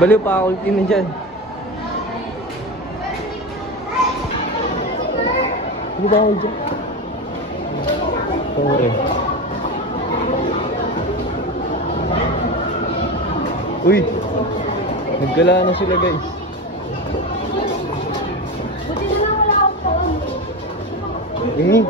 Baliw pa ako ultimo dyan. Ano ba ako dyan? Oo eh. Uy! Naggala na sila guys. Buti na lang wala akong phone. Eh!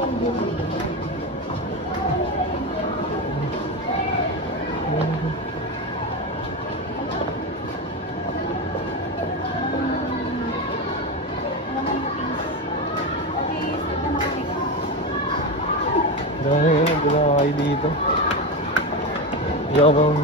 Dami yun, hindi na kayo dito. Yabang.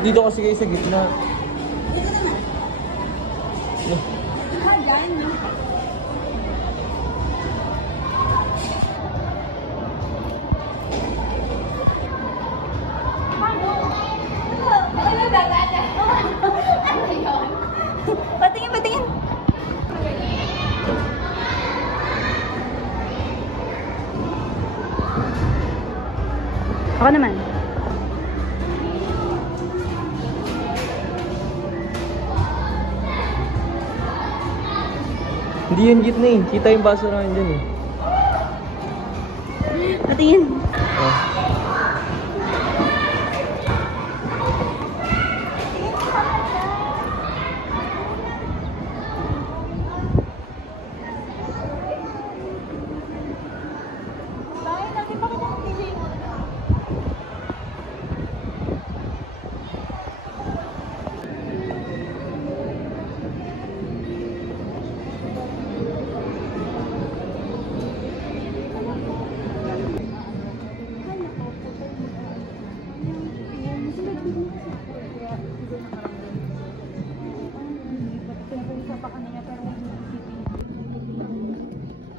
Dito kasi kayo sa gitna. Dito naman. Hagayin mo. Patingin, patingin. Ako naman. Hindi yan gitna eh. Kita yung baso namin dyan eh. Patingin. Oh.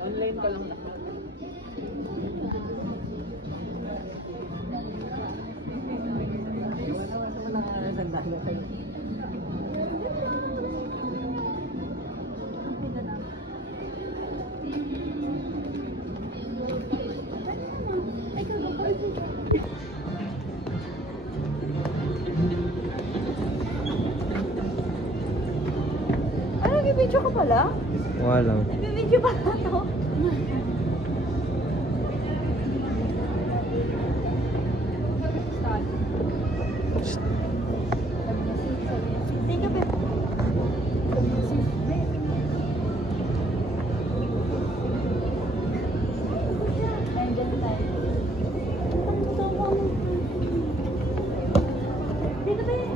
Online ka lang na. Ano, nag-video ka pala? Wala lang. Nag-video pala to? Thank you, babe. Dito, babe.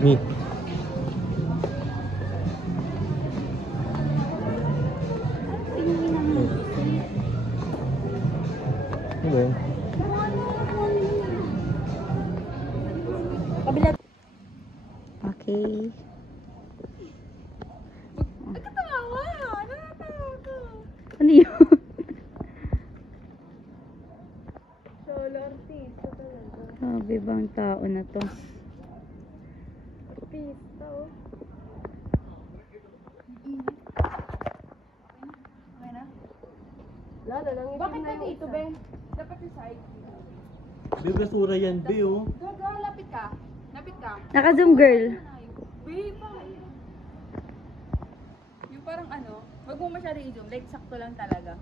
Me. Ano ba yun? Kabila. Okay. Nagkatawa! Nakakatawa ko. Ano yun? Solo artista talaga. Sabi bang tao na to? Artista, oh. Okay na? Lalo lang. Bakit pa dito, be? Dapat yung side. Be, basura yan, be, oh. Gaga, lapit ka. Lapit ka. Naka-zoom girl. Be, pa. Yung parang ano, wag mo masyado i-zoom. Like, sakto lang talaga.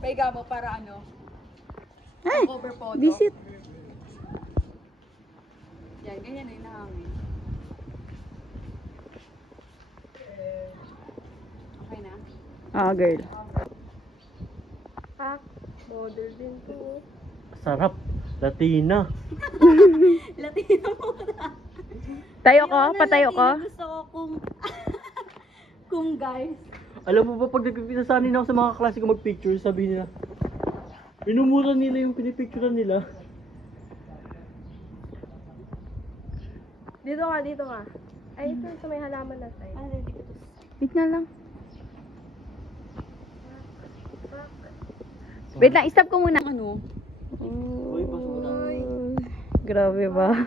Baiga mo para ano? Ay! Cover photo. Visit. Yan, ganyan. yan eh, nahangin. Okay na? Ah, girl. Model din to. Sarap. Latina. Latina muna. Tayo ko? Patayo ko? Gusto ko kung guys. Alam mo ba, pag nagpisasanin ako sa mga klase ko mag-picture, sabi nila, minumura nila yung pinipicturean nila. Dito ka. Ay, ito sa may halaman na tayo. Ah, dito. Wait na lang. Wait lang, stop ko muna. Ano? Uy, basura. Grabe ba?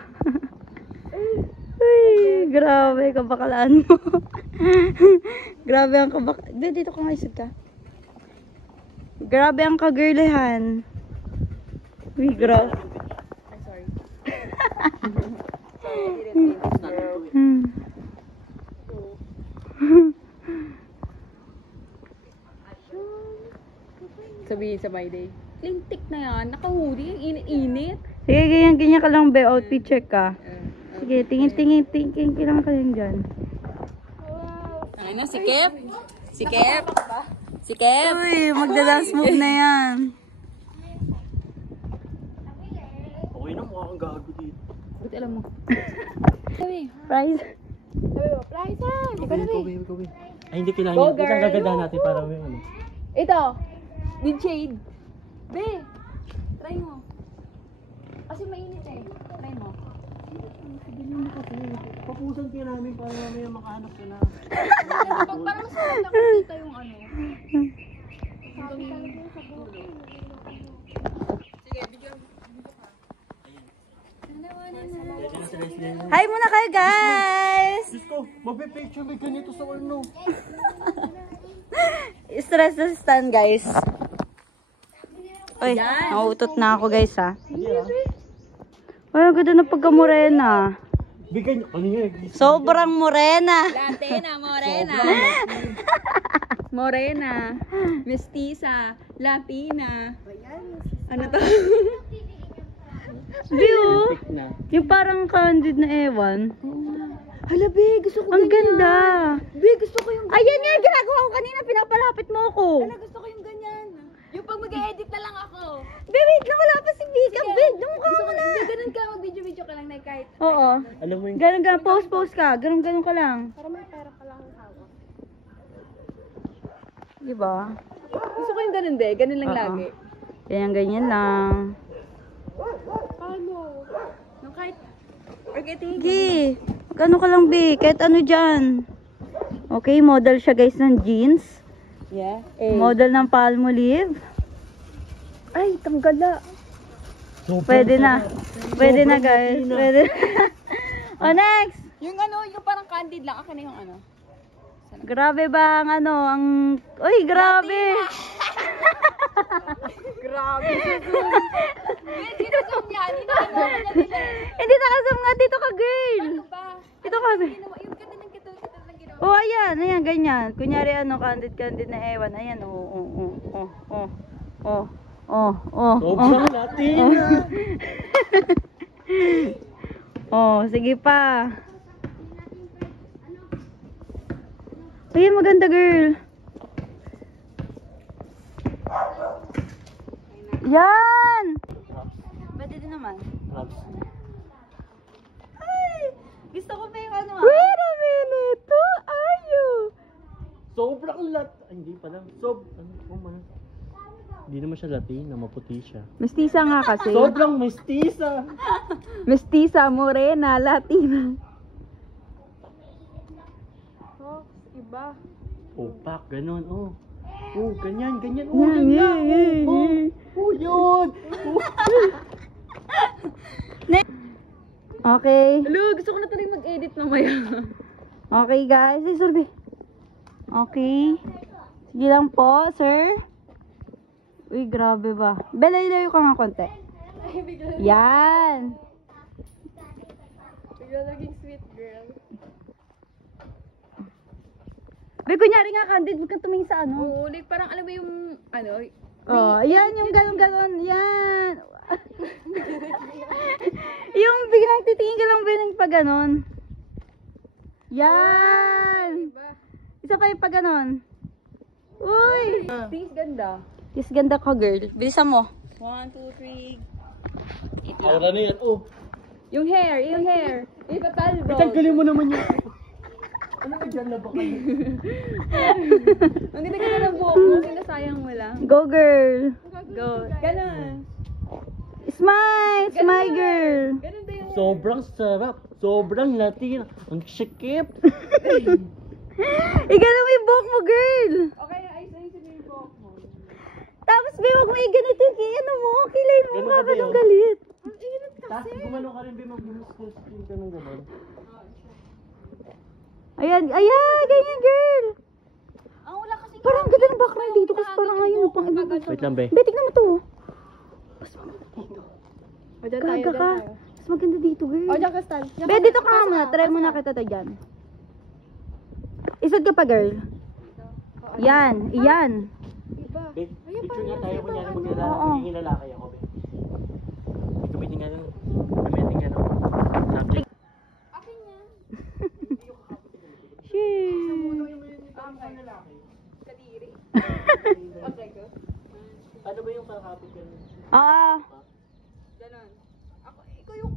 Uy, grabe, kabakalaan mo. Grabe ang dito ka nga, isip ka. Grabe ang kagirlihan. Uy, grabe. Ay, sorry. Sabihin sa my day. Lintik na yan. Nakahuli. Ang init-init. Sige, ganyan ka lang, be. Outfit check ka. Sige, tingin ka lang kayo dyan. Ano na, sikip? Sikip? Sikip? Uy, magda-dance move na yan. Okay na, mukha kang gago dito. Buti alam mo. Sabi. Prize. Sabi mo, prize ha! Ikaw. Ay, hindi kailangan. Go, Ito ang girl. gaganda natin para may ano. Ito. With shade. Be, try mo. Kasi mainit eh. Try mo. Papusan ka namin para mamaya makahanap ka na. Para mas maganda kung dito yung ano. Sige, bigyan. Hi muna kayo, guys! Diyos ko, magpipicture may ganito sa ano. Stress na si Stan, guys. Uy, nauutot na ako, guys, ha. Uy, ang ganda ng pagka-morena. Bigyan nyo, ano yun? Sobrang morena. Latina, morena. Morena. Mestiza. Latina. Ano to? View. Pick na. Yung parang candid na ewan. Hala, be, gusto ko Ang ganda. Be, gusto ko yung Ayan nga, yung ginagawa ko kanina. Pinapalapit mo ako. Hala, gusto ko yung ganyan. Yung pag mag-edit na lang ako. Baby, na wala pa si Vika. Babe, lumukha Gusto mo ko na. na. Ganun ka, mag-video-video ka lang na kahit. Oo. Alam mo yung... Ganun, post ka. Ganun ka lang. Para may pera ka lang ang hawak. Diba? Gusto ko yung ganun de. Ganun lang Oo. lagi. Ganyan lang. Paano? Nung kahit... Forgetting. Sige. Gano'n ka lang, be. Kahit ano dyan. Okay, model siya, guys, ng jeans. Yeah. Model ng Palmolive. Ay, tanggala. Pwede na. Pwede na, guys. Pwede na. O, next. Yung ano, yung parang candid lang. Akin na yung ano. Grabe ba ang ano, ang... Uy, grabe. Grabe. Sino zoom yan? Inaano na nila. Hindi nakasam nga. Dito ka, girl. Ano ba? Dito ka, be. Yung ganda ng kitul lang ginawa. Oh, ayan. Ayan, ganyan. Kunyari, ano, candid na ewan. Ayan, Sobrang Latina. Oh, sige pa. Ayan, maganda, girl. Yan! Pwede din naman. Ay! Gusto ko pa yung ano, ah. Wait a minute! Who are you? Sobrang Ay, hindi pala. Hindi naman siya Latina, maputi siya. Mestiza nga kasi. Sobrang mestiza. Mestiza, morena, Latina. Oh, iba. Opak, ganun, oh. Oh, ganyan. Oh, Yan, ganyan. yan. Oh, yun. Okay. Hello, gusto ko na tuloy mag-edit mamaya. Okay, guys. Ay, sorry. Okay. Sige lang po, sir. Uy, grabe ba. Belayo ka nga konti. Yan. Bigla naging sweet girl. Be, kunyari nga, Candid, huwag kang tumingin sa ano. Oo, like parang alam mo yung, ano, Oh, yan, yung ganon. Yan. Yung biglang tingin ka lang ba yung pag ganon? Yan! Isa pa yung pag ganon. Uy! Tingis ganda. Yes, ganda ka, girl. Bilisan mo. 1, 2, 3. Aura na yan. Oh. Yung hair. Ipatalbo. Itanggalin mo naman yun. Ano ka dyan na ba kayo? Ang ganda ng buhok mo, sinasayang mo lang. Go, girl. Go. Ganon. Smile! Smile, girl. Ganon din yung... Sobrang sarap. Sobrang Latina. Ang sikip. Igano mo yung buhok mo, girl. Okay, ayos-ayos mo yung buhok mo. Tapos, be, huwag mo i-ganito yung ano mo. Kilay mo. Ganun Baka ka ba nung yun? galit. Tapos gumano ka rin, Be, mag-screen ka ng gano'n. Ayan, ayan, ganyan, girl. Ang wala kasi... Parang ganda ng background dito kasi parang ayaw mo pang ibang. Wait lang, Be. Be, tignan mo to. Mas maganda dito. O, dyan Gaga ka. Mas maganda dito, girl. O, dyan ka, Stan. Be, dito ka nga muna. Try mo na kita to dyan. Isod ka pa, girl. Yan, iyan. Be, picture nga tayo kunyari Oo. magiging lalaki ako, Be. Gamitin nga lang. Gamitin nga lang. Sabi. Ano ba yung kakapit ka? Ah. Ganon. Ako, ikaw yung...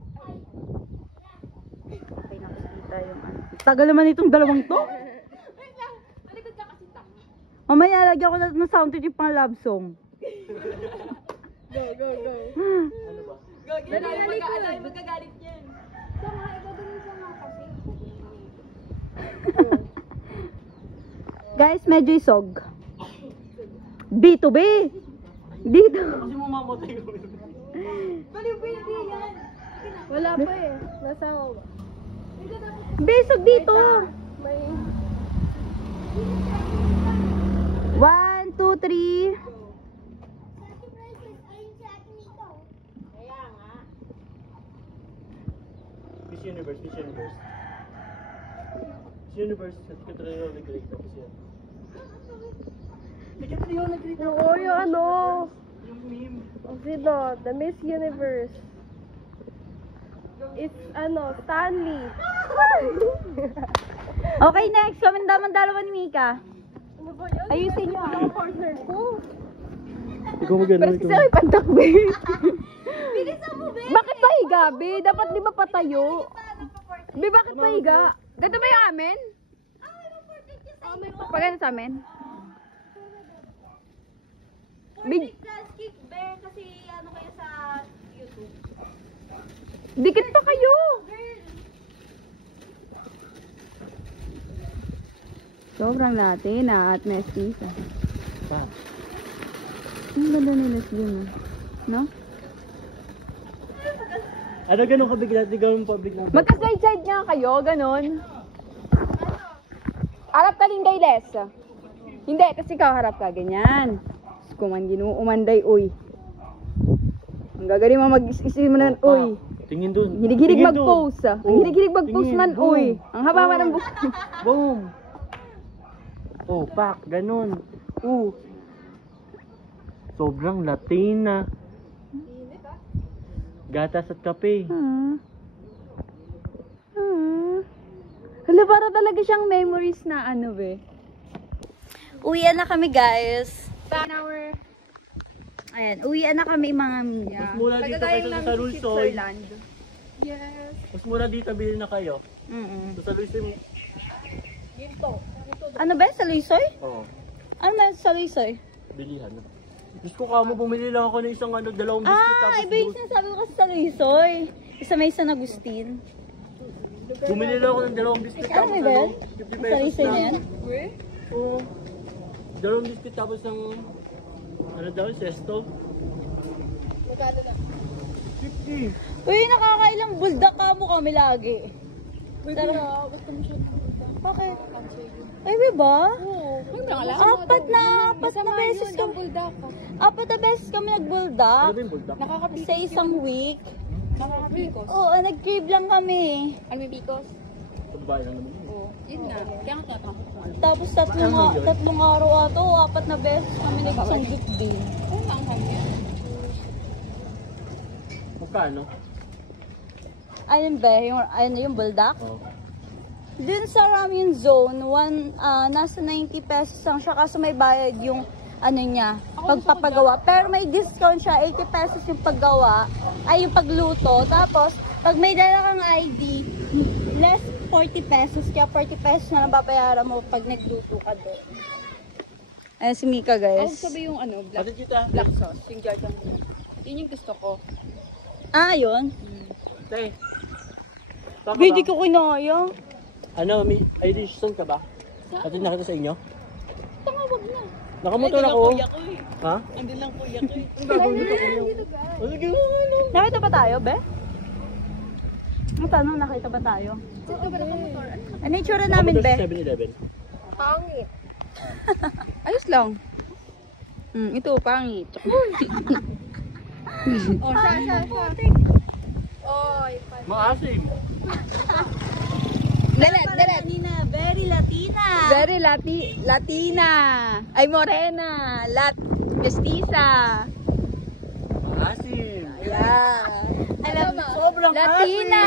Okay, nakikita yung ano. Tagal naman itong dalawang to. Wait lang. Malikod ka kasi tama. Mamaya, lagyan ko na ng sound to yung pang love song. Go. Ano ba? Go, gano'n. Magagalit yan. Tama, ikaw ganun siya nga kasi. Guys, medyo isog. B2B. Dito. Kasi mamamatay ko. Baliw-baliw yan. Wala pa eh. Nasa ako. Besog dito. May... 1, 2, 3. Miss Universe, Miss Universe. Miss Universe, at Catriona nag-rate ako siya. Catriona nag-rate ako. Oo, yung ano, Yung meme. sino, the Miss Universe. It's, Stanley. Okay, next. Kamandaman dalawa ni Mika. Ano ba yun? Ayusin nyo. Ang partner ko. Ikaw magano ito. Ay, pantakbe. Bakit pahiga, Be? Dapat di ba patayo? Be, bakit pahiga? Ganito ba yung amin? Pagano sa amin? Be, Kasi ano kayo sa YouTube? dikit pa kayo. Sobrang natin at mestiza. Pa. Ang ganda ni Leslie mo. No? Ano ganun kabigla? Di ganun pa bigla. Magka-side-side nga kayo, ganon. Harap ka din kay Les. Hindi, kasi ikaw harap ka, ganyan. Kuman ginuumanday, uy. Ang gagaling mo mag-isip mo na, uy. Tingin dun. Hilig-hilig Tingin dun. mag-pose, ah. Ang Oh, hilig-hilig mag-pose tingin. man, Boom. uy. Ang haba man ng buhok. Boom. Oh, pak, ganun. Sobrang Latina. Gatas at kape. Hala, para talaga siyang memories na ano, be. Uwian na kami, guys. 10 hour. Ayan, uwian na kami, mga Mika. Mas mura dito kaysa sa Lulsoy. Yes. Mas mura dito, bilhin na kayo. Sa Lulsoy. Ano ba? Sa Luisoy? Oo. Ano ba sa Luisoy? Bilihan na. Diyos ko kamo, bumili lang ako ng isang dalawang biscuit tapos Iba yung sinasabi ko kasi sa Luisoy. Isa may San Agustin. bumili lang ako ng dalawang biscuit Ano tapos ba yan? 50 Sa pesos Luisoy na yan? Oo. Dalawang biscuit tapos ng ano daw, sesto? Magkano na? 50. Uy, nakakailang buldak ka mo kami lagi. Pwede na, gusto mo siya. Bakit? Ay, ba? Oo. Apat na beses kami. Apat na beses kami Ano nagbuldak. ba yung buldak? Sa isang week. Nakakapikos. Oo, nag-crave lang kami. Ano may pikos? Sa babae lang naman. Oo. Yun na. Kaya nga tatanong ko. Tapos tatlong araw ato, apat na beses kami nag-sanggit din. Oo, ang kanya. Magkano? Ayun ba, yung buldak? Oh. Dun sa ramen zone, nasa 90 pesos lang siya kasi may bayad yung ano niya, pagpapagawa. Pero may discount siya, 80 pesos yung paggawa, ay yung pagluto. Tapos, pag may dala kang ID, less 40 pesos. Kaya 40 pesos na lang babayaran mo pag nagluto ka doon. Ayan si Mika, Ako guys. sabi yung ano, Pati kita. black sauce, yung jajangmyeon. Yun yung gusto ko. Ah, yun. Tay. Saka Hindi ba? ko kinaya. Ano, may ID ka ba? Atin nakita sa inyo? Tangawag na. Nakamotor ako. eh. Ha? Andun lang kuya ko eh. Ang gagawin ko kuya. Ano gagawin? Nakita ba tayo, be? Ang tanong, nakita ba tayo? Saan ka ba nakamotor? Ano yung tsura namin, be? 7-Eleven. Pangit. Ayos lang. Ito, pangit. Oh, siya. Oy, Maasim. Dalat. Latina, very Latina. Very Latina. Ay, morena. Mestiza. Maasim. Yeah. Alam, sobrang Latina.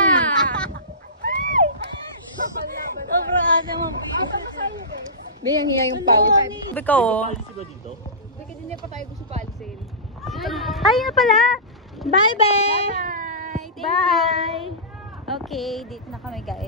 Sobrang asim mo. Biyang hiya yung pawis. Ikaw, oh. Policy ba dito? Kasi hindi pa tayo gusto paalisin. Ayun na pala. Bye, be. Bye. Bye. Okay, dito na kami, guys.